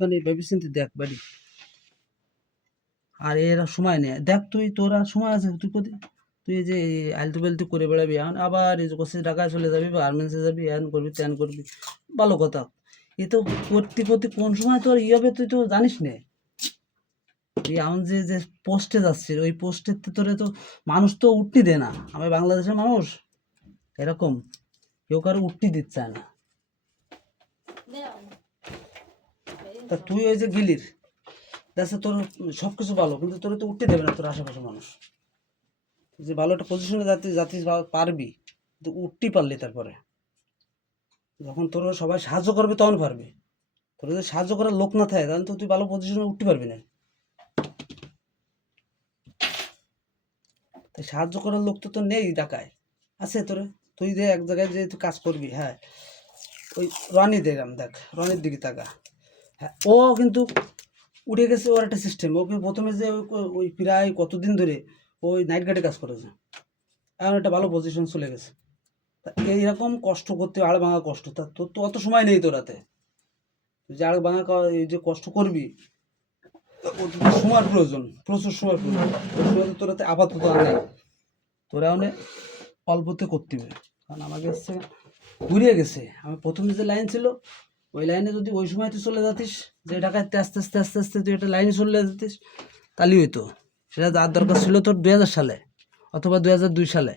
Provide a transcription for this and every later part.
একটুখানি ভেবেচিন্তে দেখ বাড়ি। আর এরা সময় নেই, দেখ তুই, তোর আর সময় আছে? তুই এই যে আলতু বেলতু করে বেড়াবি, এখন আবার এই যে করছিস ঢাকায় চলে যাবি, গার্মেন্টসে যাবি, হ্যান করবি ত্যান করবি, ভালো কথা। এ তো করতে করতে কোন সময় তোর হবে তুই তো জানিস না। তুই এখন যে যে পোস্টে যাচ্ছিস, ওই পোস্টের তোরে তো মানুষ তো উঠতে দেয় না। আমি বাংলাদেশের মানুষ এরকম, কেউ কারো উঠতে দিচ্ছে না। তা তুই ওই যে গিলির দেখছে তোর সব কিছু ভালো, কিন্তু তোর তো উঠতে দেবে না তোর আশেপাশে মানুষ। যে ভালো একটা পজিশনে যাতে পারবি, কিন্তু উঠতে পারলি তারপরে যখন তোর সবাই সাহায্য করবে তখন পারবি। তোর যদি সাহায্য করার লোক না থাকে তাহলে তো তুই ভালো পজিশনে উঠতে পারবি না। তাই সাহায্য করার লোক তো তোর নেই ঢাকায়, আছে তোরে। তুই যে এক জায়গায় যে তুই কাজ করবি, হ্যাঁ ওই রনি দেখলাম, দেখ রনির দিকে তাকা। হ্যাঁ ও কিন্তু উঠে গেছে, ওর একটা সিস্টেম। ওকে প্রথমে যে ওই প্রায় কতদিন ধরে ওই নাইট গার্ডে কাজ করেছে, এখন একটা ভালো পজিশন চলে গেছে। তা এইরকম কষ্ট করতে, আড় ভাঙা কষ্ট, তা তোর তো অত সময় নেই তোর হাতে। তুই যে আড় ভাঙা এই যে কষ্ট করবি, সময়ের প্রয়োজন, প্রচুর সময়ের প্রয়োজন। ওই সময় তো তোর হাতে আপাতত আর নেই, তোরা অনেক অল্পতে করতে হবে। কারণ আমাকে হচ্ছে ঘুরিয়ে গেছে। আমি প্রথমে যে লাইন ছিল, ওই লাইনে যদি ওই সময় তুই চলে যাতিস, যে ঢাকাতে আস্তে আস্তে আস্তে আস্তে তুই একটা লাইনে চলে যেতিস, তাহলেই হইতো। সেটা যার দরকার ছিল তোর 2000 সালে অথবা 2002 সালে।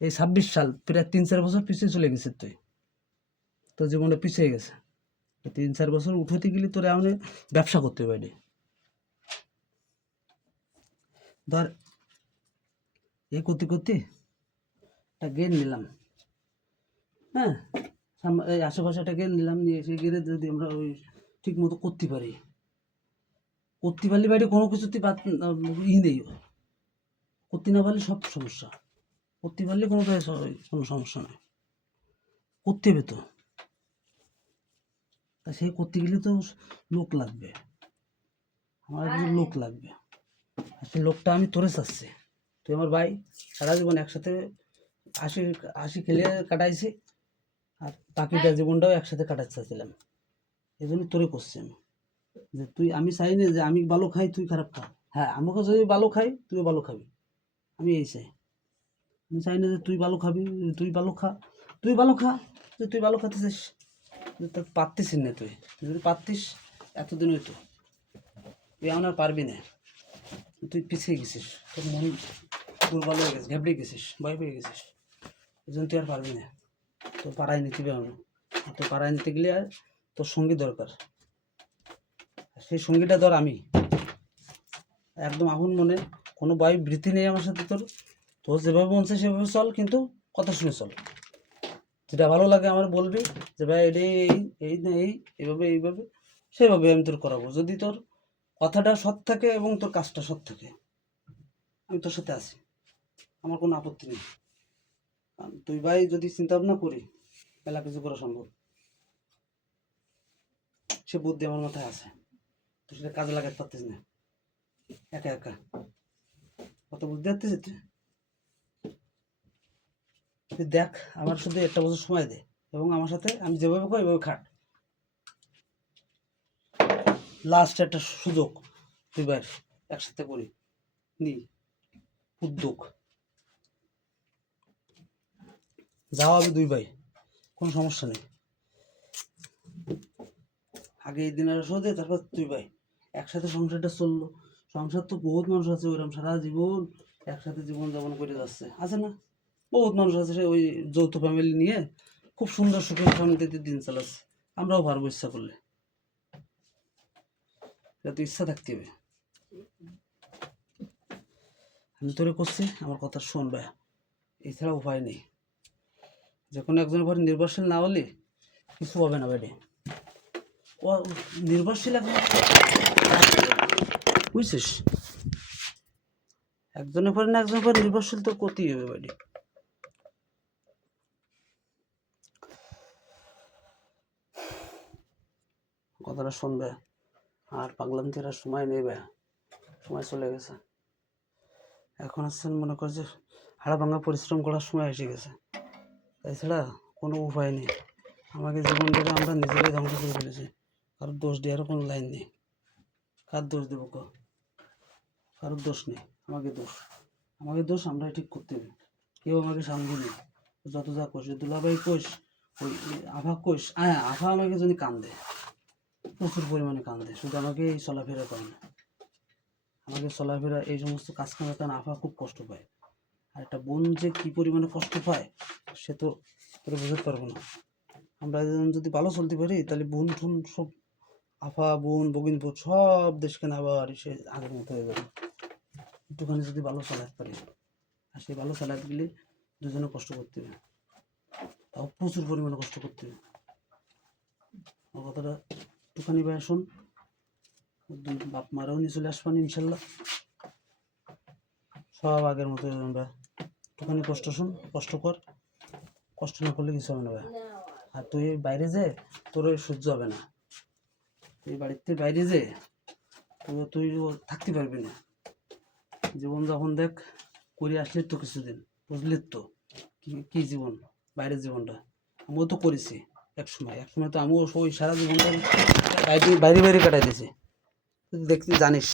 এই 26 সাল, প্রায় 3-4 বছর পিছিয়ে চলে গেছিস তুই, তোর জীবনে পিছিয়ে গেছে। 3-4 বছর উঠতে গেলে তোর এমন ব্যবসা করতে পারি। ধর এই করতে করতে একটা গেম নিলাম, হ্যাঁ এই আশেপাশে একটা গেম নিলাম, নিয়ে সেই গেড়ে যদি আমরা ওই ঠিক মতো করতে পারি, বাইরে কোনো কিছুতে নেই। করতে না পারলে সব সমস্যা, করতে পারলে কোনো সমস্যা নেই, করতে হবে তো। তা সেই করতে গেলে তো লোক লাগবে, আমার একজন লোক লাগবে। আর সেই লোকটা আমি তোরে চাচ্ছি। তুই আমার ভাই, সারা জীবন একসাথে হাসি হাসি খেলে কাটাইছি, আর বাকিটা জীবনটাও একসাথে কাটাতে চাচ্ছিলাম। এই জন্য তোরে করছি আমি, যে তুই, আমি চাই না যে আমি ভালো খাই তুই খারাপ খা। হ্যাঁ আমাকে যদি ভালো খাই তুইও ভালো খাবি, আমি এই চাই। আমি চাই না যে তুই ভালো খাবি, তুই ভালো খা, তুই ভালো খা। তুই ভালো খাতেছিস, তোর পারতিস না। তুই যদি পারতিস এতদিন হইতো। তুই এখন আর পারবি না, তুই পিছিয়ে গেছিস, তোর মন দুর্বল হয়ে গেছিস, ঘেবড়ে গেছিস, ভয় পেয়ে গেছিস। এই জন্য তুই আর পারবি না, তোর পাড়ায় নিতে হবে আমি। আর তোর পাড়ায় নিতে গেলে আর তোর সঙ্গী দরকার, সেই সঙ্গীটা ধর আমি, একদম আপন মনে, কোনো বায়ু বৃত্তি নেই আমার সাথে। তোর তোর যেভাবে মন চায় সেভাবে চল, কিন্তু কথা শুনে চল। যেটা ভালো লাগে আমার বলবি যে ভাই এটা এই না এইভাবে এইভাবে, সেভাবে আমি তোর করাবো। যদি তোর কথাটা সৎ থাকে এবং তোর কাজটা সৎ থাকে, আমি তোর সাথে আছি, আমার কোনো আপত্তি নেই। কারণ তুই ভাই যদি চিন্তা ভাবনা করি, মেলা কিছু করা সম্ভব। সে বুদ্ধি আমার মাথায় আছে, তুই সেটা কাজে লাগাতে পারতিস না একা একা। কত বুদ্ধি আসতেছে তুই, তুই দেখ। আমার শুধু একটা বছর সময় দে, এবং আমার সাথে আমি যেভাবে করি ওইভাবে খাট। লাস্ট একটা সুযোগ, তুই ভাই একসাথে করি, নি উদ্যোগ, যাও আমি দুই ভাই, কোনো সমস্যা নেই। আগে এই দিনের শোধে, তারপর তুই ভাই একসাথে সংসারটা চললো। সংসার তো বহুত মানুষ আছে ওইরকম সারা জীবন একসাথে জীবন যাপন করে যাচ্ছে, আছে না? বহুত মানুষ আছে সে ওই যৌথ ফ্যামিলি নিয়ে খুব সুন্দর সুখে শান্তিতে দিন চালাচ্ছে। আমরাও পারবো ইচ্ছা করলে, এটা তো ইচ্ছা থাকতে হবে। আমি তোরে করছি, আমার কথা শোন ভাই, এছাড়া উপায় নেই। যে কোনো একজনের উপর নির্ভরশীল না হলে কিছু হবে না ভাই। ও নির্ভরশীল এখন, বুঝছিস? একজনের পরে না একজনের পর নির্ভরশীল তো করতেই হবে ভাই। কথাটা শুনবে, আর পাগলাম তেরার সময় নেই ভাই, সময় চলে গেছে। এখন আসছেন মনে কর যে হাড়া ভাঙা পরিশ্রম করার সময় এসে গেছে, তাছাড়া কোনো উপায় নেই। আমাকে জীবনটাকে আমরা নিজেরাই ধ্বংস করে ফেলেছি, কারোর দোষ দেওয়ার কোনো লাইন নেই। কার দোষ দেবো ক? কারোর দোষ নেই, আমাকে দোষ আমরাই ঠিক করতে হবে। কেউ আমাকে সামনে নেই। যত যা কোষ দুলাভাই কোষ, ওই আভা কোষ, হ্যাঁ আভা আমাকে যদি কান্দে, প্রচুর পরিমাণে কান্দে, শুধু আমাকে এই চলাফেরা করে না, আমাকে চলাফেরা এই সমস্ত কাজ কামের কারণে আভা খুব কষ্ট পায়। আর একটা বোন যে কী পরিমাণে কষ্ট পায় সে তো তোরা বুঝতে পারবো না। আমরা যদি ভালো চলতে পারি তাহলে বোন ঠুন সব, আফা বোন বগিনপুর সব দেশখানে আবার সে আগের মতো হয়ে যাবে, একটুখানি যদি ভালো চালাতে পারি। আর সেই ভালো চালাতে গেলে দুজনে কষ্ট করতে হবে, তাও প্রচুর পরিমাণে কষ্ট করতে হবে। আমার কথাটা একটুখানি ভাই শোন, বাপ মারাও নিয়ে চলে আসবানি ইনশাল্লাহ, সব আগের মতো আমরা। একটুখানি কষ্ট শোন, কষ্ট কর, কষ্ট না করলে কিছু হবে না ভাই। আর তুই বাইরে যে তোর সহ্য হবে না, তুই বাড়িতে বাইরে যে তুই থাকতে পারবি না। জীবন যখন দেখ করে আসলে তো কিছুদিন বুঝলি তো কি জীবন, বাইরের জীবনটা আমিও তো করেছি এক সময় তো আমিও ওই সারা জীবনটা বাইরে বাইরে কাটাই দিয়েছি, দেখতে জানিস।